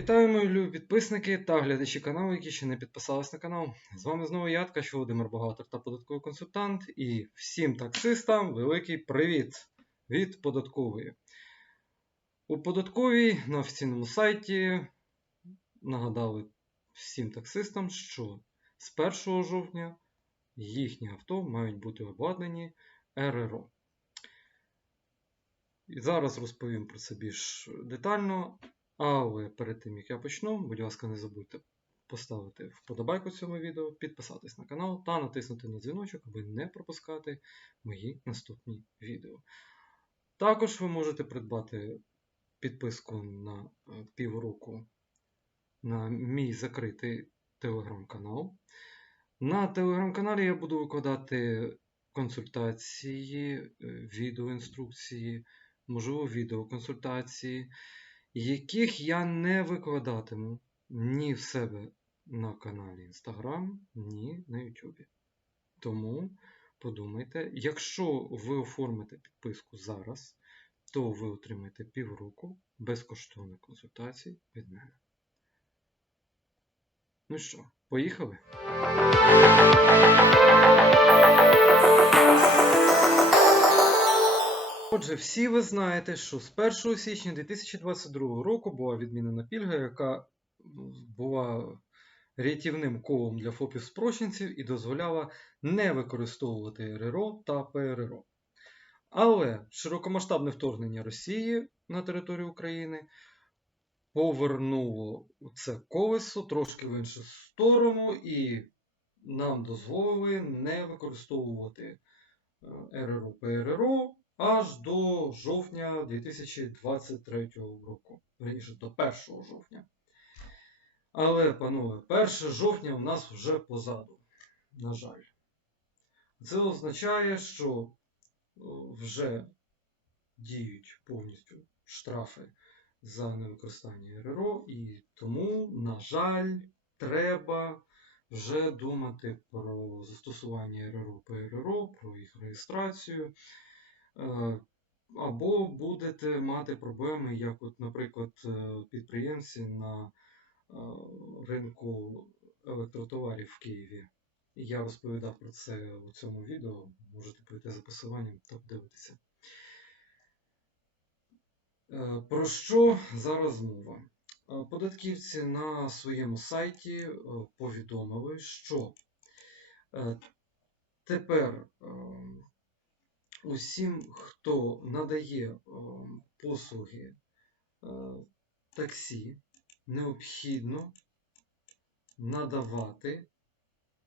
Вітаю мої любі підписники та глядачі каналу, які ще не підписались на канал. З вами знову я, Ткач Володимир Богатир та податковий консультант. І всім таксистам великий привіт від податкової. У податковій на офіційному сайті нагадали всім таксистам, що з 1 жовтня їхні авто мають бути обладнані РРО. І зараз розповім про це більш детально. Але перед тим як я почну, будь ласка, не забудьте поставити вподобайку цьому відео, підписатись на канал та натиснути на дзвіночок, аби не пропускати мої наступні відео. Також ви можете придбати підписку на е, півроку на мій закритий телеграм-канал. На телеграм-каналі я буду викладати консультації, е, відеоінструкції, можливо, відеоконсультації яких я не викладатиму ні в себе на каналі Instagram, ні на YouTube. Тому подумайте, якщо ви оформите підписку зараз, то ви отримаєте півроку безкоштовних консультацій від мене. Ну що, поїхали? Отже, всі ви знаєте, що з 1 січня 2022 року була відмінена пільга, яка ну, була рятівним колом для ФОПів спрощенців і дозволяла не використовувати РРО та ПРРО. Але широкомасштабне вторгнення Росії на територію України повернуло це колесо трошки в іншу сторону, і нам дозволили не використовувати е, РРО ПРРО аж до жовтня 2023 року. Верніше, до 1 жовтня. Але, панове, 1 жовтня в нас вже позаду. На жаль. Це означає, що вже діють повністю штрафи за невикористання РРО, і тому, на жаль, треба вже думати про застосування РРО ПРРО, про їх реєстрацію. Е, або будете мати проблеми, як, от, наприклад, е, підприємці на е, ринку електротоварів в Києві. Я розповідав про це у цьому відео. Можете пройти за посиланням та подивитися. Про що зараз мова? Податківці на своєму сайті повідомили, що тепер усім, хто надає послуги е, таксі, необхідно надавати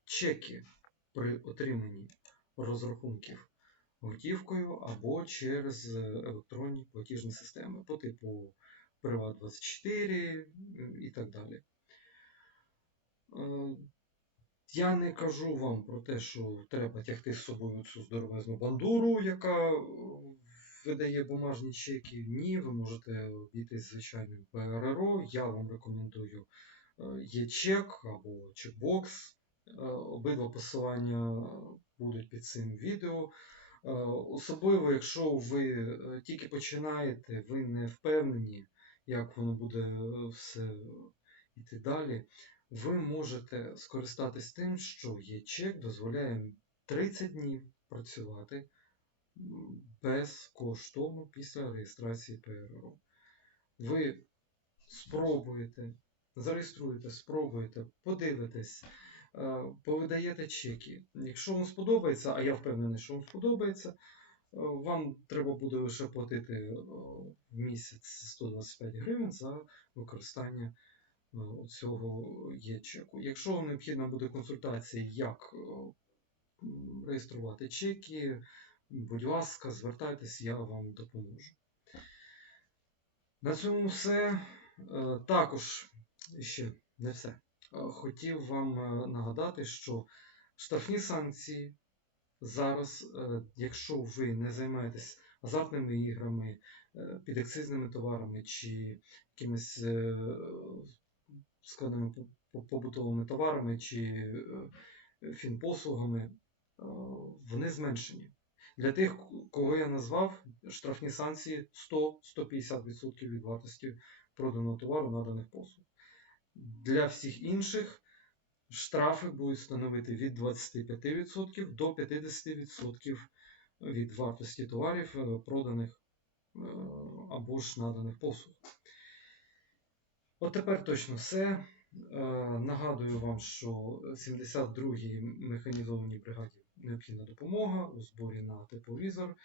чеки при отриманні розрахунків готівкою або через електронні платіжні системи по типу Приват24 і так далі. Е, я не кажу вам про те, що треба тягти з собою цю здоровезну бандуру, яка е, видає бумажні чеки. Ні, ви можете обійтись звичайним ПРРО. Я вам рекомендую є чек або чекбокс. Е, обидва посилання будуть під цим відео. Е, особливо, якщо ви тільки починаєте, ви не впевнені, як воно буде все йти далі ви можете скористатись тим, що є чек дозволяє 30 днів працювати безкоштовно після реєстрації ПРО. Ви спробуєте, зареєструєте, спробуєте, подивитесь, е, повидаєте чеки. Якщо вам сподобається, а я впевнений, що вам сподобається, е, вам треба буде лише платити е, в місяць 125 гривень за використання цього є чеку. Якщо вам необхідна буде консультація, як реєструвати чеки, будь ласка, звертайтесь, я вам допоможу. На цьому все. Е, також ще не все. Е, хотів вам е, нагадати, що штрафні санкції зараз, якщо ви не займаєтесь азартними іграми, підакцизними товарами чи якимись складними побутовими товарами чи е, фінпослугами, е, вони зменшені. Для тих, кого я назвав, штрафні санкції 100-150% від вартості проданого товару наданих послуг. Для всіх інших штрафи будуть становити від 25% до 50% від вартості товарів, е, проданих або ж наданих послуг. От тепер точно все. Е, Нагадую вам, що 72-й механізованій бригаді необхідна допомога у зборі на тепловізор.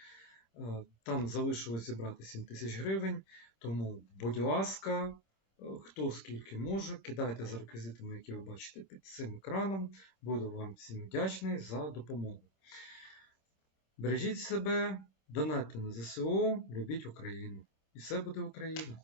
Е, Там залишилось зібрати 7 тисяч гривень, тому, будь ласка, е, хто скільки може, кидайте за реквізитами, які ви бачите під цим екраном. Буду вам всім вдячний за допомогу. Бережіть себе, донайте на ЗСУ, любіть Україну. І все буде Україна!